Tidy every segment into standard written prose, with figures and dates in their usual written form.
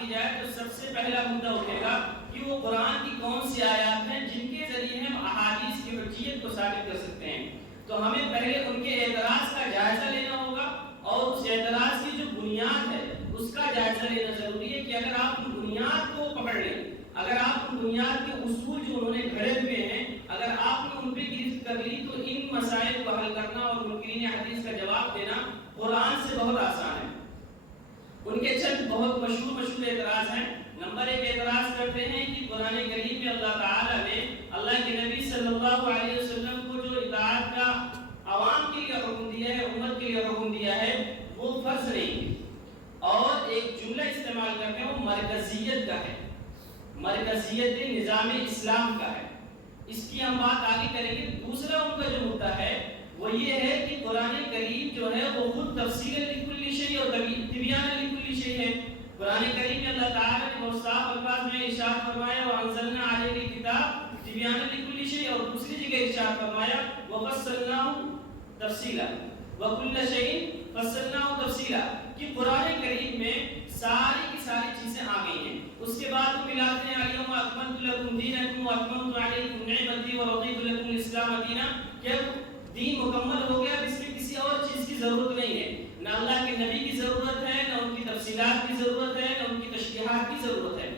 بات کی جائے تو سب سے پہلا مدعا اٹھے گا کہ وہ قرآن کی کون سی آیات ہیں جن کے ذریعے ہم احادیث کی حجیت کو ثابت کر سکتے ہیں. تو ہمیں پہلے ان کے اعتراض کا جائزہ لینا ہوگا اور اس اعتراض کی جو بنیاد ہے اس کا جائزہ لینا ضروری ہے کہ اگر آپ ان بنیاد کو پکڑ لیں، اگر آپ ان بنیاد کے اصول جو انہوں نے گھڑے ہوئے ہیں اگر آپ نے ان پہ گرفت کر لی تو ان مسائل کو حل کرنا اور منکرین حدیث کا جواب دینا قرآن سے بہت آسان ہے. ان کے چند بہت مشہور اعتراض ہیں. نمبر ایک اعتراض کرتے ہیں کہ قرآن کریم میں اللہ تعالیٰ نے اللہ کے نبی صلی اللہ علیہ وسلم کو جو اطاعت کا عوام کے لیے حکم دیا ہے، امت کے لیے حکم دیا ہے، وہ فرض نہیں. اور ایک جملہ استعمال کرتے ہیں وہ مرکزیت کا ہے، مرکزیت نظام اسلام کا ہے. اس کی ہم بات آگے کریں گے. دوسرا ان کا جو مدعا ہے وہ یہ ہے کہ قرآن کریم جو ہے وہ خود تفصیل لکل شیء اور تبیان لکل شیء ہے. قرآن کریم میں اللہ تعالیٰ نے بہت صاف الفاظ میں ارشاد فرمایا وانزلنا علیک الکتاب تبیان لکل شیء، اور دوسری جگہ ارشاد فرمایا وفصلناہ تفصیلا وکل شیء فصلناہ تفصیلا، کہ قرآن کریم میں ساری کی ساری چیزیں آ گئی ہیں. اس کے بعد وہ ملاتے ہیں الیوم اکملت لکم دینکم واتممت علیکم نعمتی ورضیت لکم الاسلام دینا، کہ دین مکمل ہو گیا، اس میں کسی اور چیز کی ضرورت نہیں ہے. نہ اللہ کے نبی کی ضرورت ہے، نہ ان کی تفصیلات کی ضرورت ہے، نہ ان کی تشریحات کی ضرورت ہے.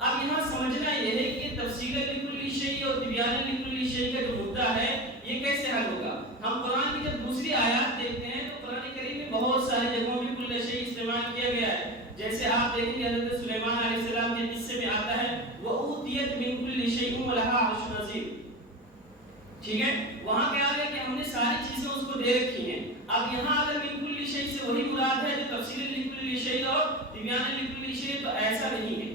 اب یہاں سمجھنا یہ ہے کہ تفصیل لکل شیء اور تبیان لکل شیء کا جو مدعا ہے یہ کیسے حل ہوگا. ہم قرآن کی جب دوسری آیات دیکھتے ہیں تو قرآن کریم میں بہت ساری جگہوں میں کل شیء استعمال کیا گیا ہے. جیسے آپ دیکھیں گے حضرت سلیمان علیہ السلام کے قصے میں آتا ہے وَأُوتِيَتْ مِن كُلِّ شَيْءٍ وَلَهَا عَرْشٌ عَظِيمٌ. ٹھیک ہے، وہاں کیا ہے کہ ہم نے ساری چیزیں اس کو دے رکھی ہیں. اب یہاں اگر من کل شیء سے وہی مراد ہے جو تفصیل لکل شیء اور تبیان لکل شیء، تو ایسا نہیں ہے.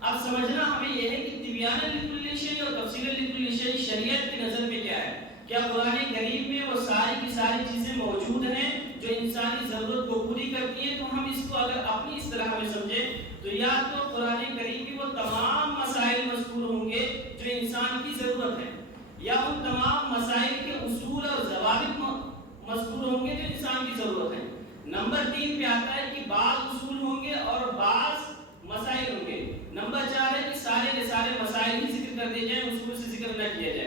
اب سمجھنا ہمیں یہ ہے کہ تبیان لکل شیء اور تفصیل لکل شیء شریعت کی نظر میں کیا ہے. کیا قرآن کریم میں وہ ساری کی ساری چیزیں موجود ہیں جو انسانی ضرورت کو پوری کرتی ہیں؟ تو ہم اس کو اگر اپنی اصطلاح میں سمجھیں تو یا تو قرآن کریم کی وہ تمام مسائل مذکور ہوں گے جو انسان کی ضرورت ہے، یا ان تمام مسائل کے اصول اور ضوابط مذکور ہوں گے جو انسان کی ضرورت ہے. نمبر 3 پہ آتا ہے کہ بعض اصول ہوں گے اور بعض مسائل ہوں گے. نمبر 4 ہے کہ سارے کے سارے مسائل ہی ذکر کر دیے جائیں، اصول سے ذکر نہ کیا جائے.